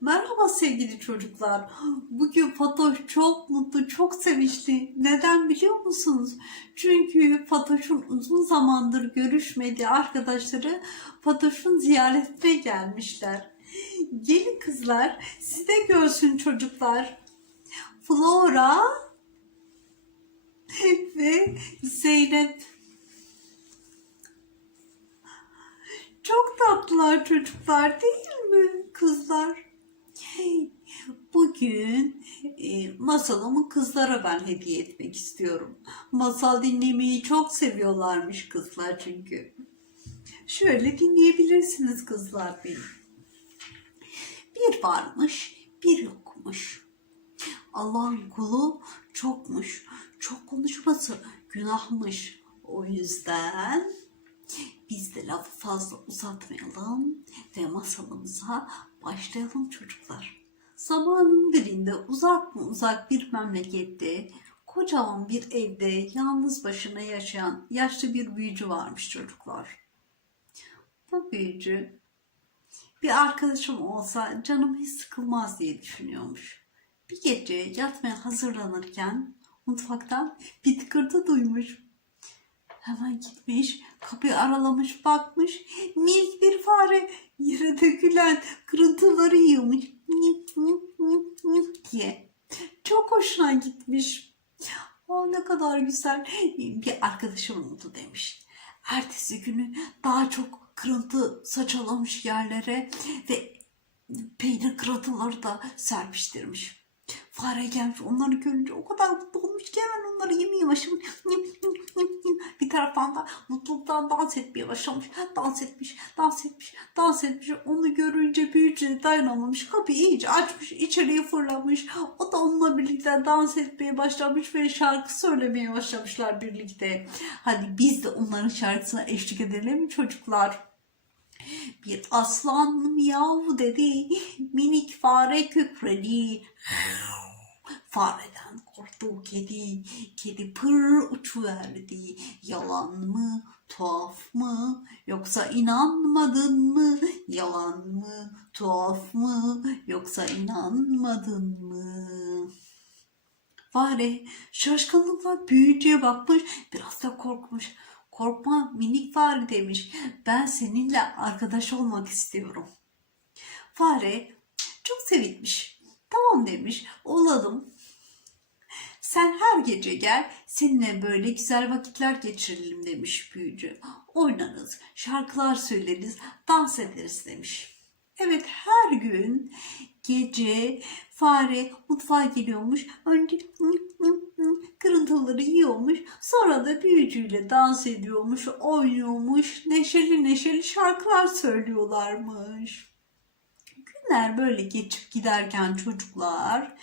Merhaba sevgili çocuklar. Bugün Fatoş çok mutlu, çok sevinçli. Neden biliyor musunuz? Çünkü Fatoş'un uzun zamandır görüşmediği arkadaşları Fatoş'un ziyaretine gelmişler. Gelin kızlar, siz de görsün çocuklar. Flora ve Zeynep. Çok tatlılar çocuklar değil mi kızlar? Bugün e, masalımı kızlara ben hediye etmek istiyorum. Masal dinlemeyi çok seviyorlarmış kızlar çünkü. Şöyle dinleyebilirsiniz kızlar benim. Bir varmış, bir yokmuş. Allah'ın kulu çokmuş. Çok konuşması günahmış. O yüzden biz de lafı fazla uzatmayalım ve masalımıza başlayalım çocuklar. Zamanın birinde uzak mı uzak bir memlekette kocaman bir evde yalnız başına yaşayan yaşlı bir büyücü varmış çocuklar. Bu büyücü bir arkadaşım olsa canım hiç sıkılmaz diye düşünüyormuş. Bir gece yatmaya hazırlanırken mutfaktan bir tıkırtı duymuş. Hemen gitmiş, kapıyı aralamış, bakmış. Minik bir fare yere dökülen kırıntıları yiyormuş. Nip nip nip nip diye. Çok hoşuna gitmiş. O ne kadar güzel. Bir arkadaşım oldu demiş. Ertesi günü daha çok kırıntı saçalamış yerlere ve peynir kırıntıları da serpiştirmiş. Fare gelmiş onları görünce o kadar mutlu olmuş ki hemen onları yemeye başlamış. Bir taraftan da mutluluktan dans etmeye başlamış. Dans etmiş, dans etmiş, dans etmiş. Onu görünce büyücü dayanamamış. Kapıyı iyice açmış, içeriye fırlamış. O da onunla birlikte dans etmeye başlamış ve şarkı söylemeye başlamışlar birlikte. Hadi biz de onların şarkısına eşlik edelim çocuklar? Bir aslan miyav dedi, minik fare kükredi. Fareden korktu kedi, kedi pır uçuverdi. Yalan mı, tuhaf mı, yoksa inanmadın mı? Yalan mı, tuhaf mı, yoksa inanmadın mı? Fare şaşkınlıkla büyücüye bakmış, biraz da korkmuş. Korkma minik fare demiş. Ben seninle arkadaş olmak istiyorum. Fare çok sevinmiş. Tamam demiş. Olalım. Sen her gece gel seninle böyle güzel vakitler geçirelim demiş büyücü. Oynarız, şarkılar söyleriz, dans ederiz demiş. Evet her gün gece fare mutfağa geliyormuş. Önce kırıntıları yiyormuş. Sonra da büyücüyle dans ediyormuş, oynuyormuş. Neşeli neşeli şarkılar söylüyorlarmış. Günler böyle geçip giderken çocuklar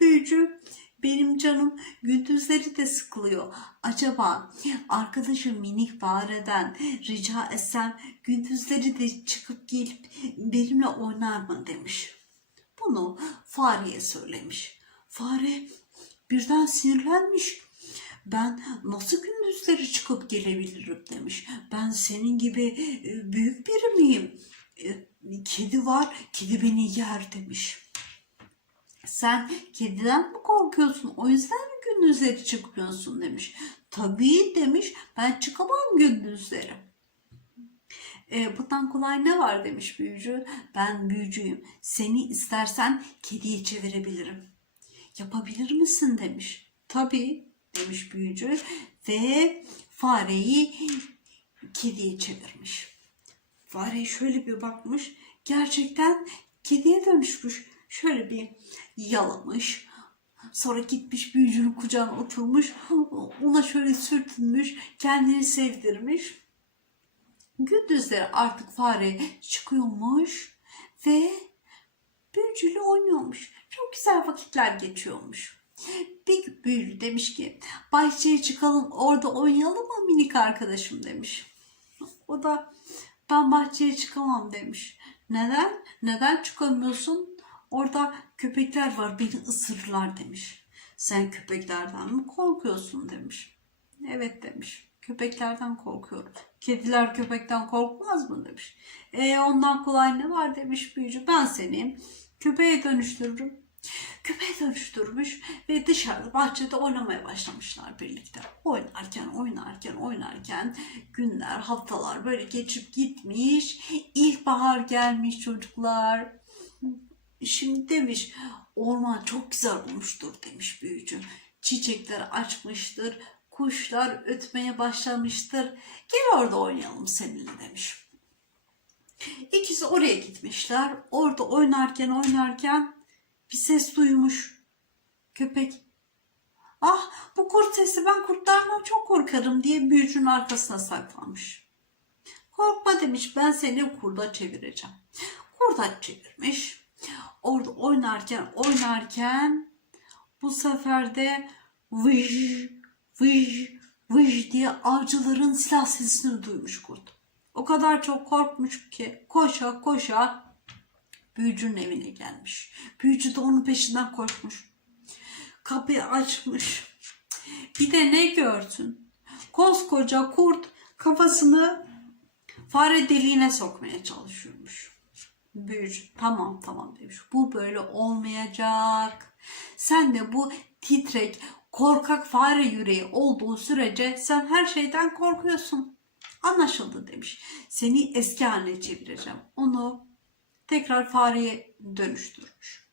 büyücü benim canım gündüzleri de sıkılıyor. Acaba arkadaşım minik fareden rica etsem gündüzleri de çıkıp gelip benimle oynar mı demiş. Bunu fareye söylemiş. Fare birden sinirlenmiş. Ben nasıl gündüzleri çıkıp gelebilirim demiş. Ben senin gibi e, büyük biri miyim? E, Kedi var, kedi beni yer demiş. Sen kediden mi korkuyorsun? O yüzden mi gündüzleri çıkmıyorsun demiş. Tabii demiş. Ben çıkamam gündüzleri. E, bundan kolay ne var demiş büyücü. Ben büyücüyüm. Seni istersen kediye çevirebilirim. Yapabilir misin demiş. Tabii demiş büyücü ve fareyi kediye çevirmiş. Fare şöyle bir bakmış. Gerçekten kediye dönüşmüş. Şöyle bir yalamış. Sonra gitmiş büyücünün kucağına oturmuş. Ona şöyle sürtünmüş. Kendini sevdirmiş. Gündüzleri artık fare çıkıyormuş ve büyücüyle oynuyormuş. Çok güzel vakitler geçiyormuş. Bir gün büyücü demiş ki bahçeye çıkalım orada oynayalım mı minik arkadaşım demiş. O da ben bahçeye çıkamam demiş. Neden? Neden çıkamıyorsun? Orada köpekler var beni ısırırlar demiş. Sen köpeklerden mi korkuyorsun demiş. Evet demiş. Köpeklerden korkuyorum. Kediler köpekten korkmaz mı demiş. E ondan kolay ne var demiş büyücü. Ben seni Köpeğe dönüştürürüm. Köpeğe dönüştürmüş ve dışarıda bahçede oynamaya başlamışlar birlikte. Oynarken, oynarken, oynarken günler, haftalar böyle geçip gitmiş. İlkbahar gelmiş çocuklar. Şimdi demiş orman çok güzel olmuştur demiş büyücü. Çiçekler açmıştır, kuşlar ötmeye başlamıştır. Gel orada oynayalım seninle demiş. İkisi oraya gitmişler. Orada oynarken oynarken bir ses duymuş. Köpek. Ah bu kurt sesi ben kurtlardan çok korkarım diye büyücünün arkasına saklanmış. Korkma demiş ben seni kurda çevireceğim. Kurda çevirmiş. Orada oynarken oynarken bu sefer de vıj vıj vıj diye avcıların silah sesini duymuş kurt. O kadar çok korkmuş ki koşa koşa büyücünün evine gelmiş. Büyücü de onun peşinden koşmuş. Kapıyı açmış. Bir de ne görsün? Koskoca kurt kafasını fare deliğine sokmaya çalışıyormuş. Büyücü tamam tamam demiş. Bu böyle olmayacak. Sen de bu titrek korkak fare yüreği olduğu sürece sen her şeyden korkuyorsun. Anlaşıldı demiş. Seni eski haline çevireceğim. Onu tekrar fareye dönüştürmüş.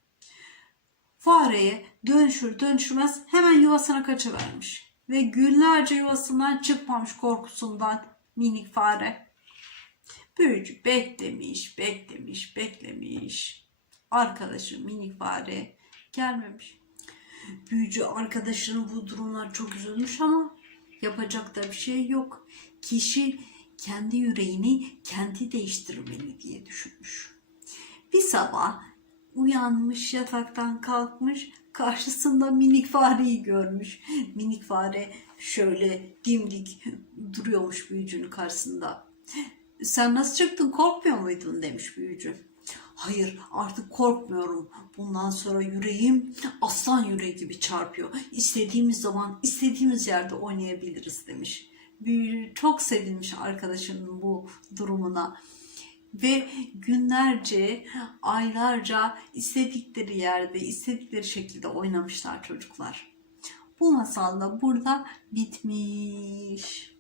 Fareye dönüşür dönüşmez hemen yuvasına kaçıvermiş. Ve günlerce yuvasından çıkmamış korkusundan minik fare. Büyücü beklemiş, beklemiş, beklemiş. Arkadaşı minik fare gelmemiş. Büyücü arkadaşının bu durumlar çok üzülmüş ama yapacak da bir şey yok. Kişi kendi yüreğini kendi değiştirmeli diye düşünmüş. Bir sabah uyanmış yataktan kalkmış karşısında minik fareyi görmüş. Minik fare şöyle dimdik duruyormuş büyücünün karşısında. Sen nasıl çıktın korkmuyor muydun demiş büyücü. Hayır artık korkmuyorum. Bundan sonra yüreğim aslan yüreği gibi çarpıyor. İstediğimiz zaman istediğimiz yerde oynayabiliriz demiş. Çok sevinmiş arkadaşının bu durumuna. Ve günlerce, aylarca istedikleri yerde, istedikleri şekilde oynamışlar çocuklar. Bu masal da burada bitmiş.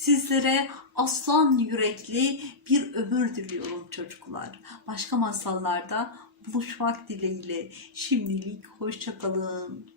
Sizlere aslan yürekli bir ömür diliyorum çocuklar. Başka masallarda buluşmak dileğiyle. Şimdilik hoşçakalın.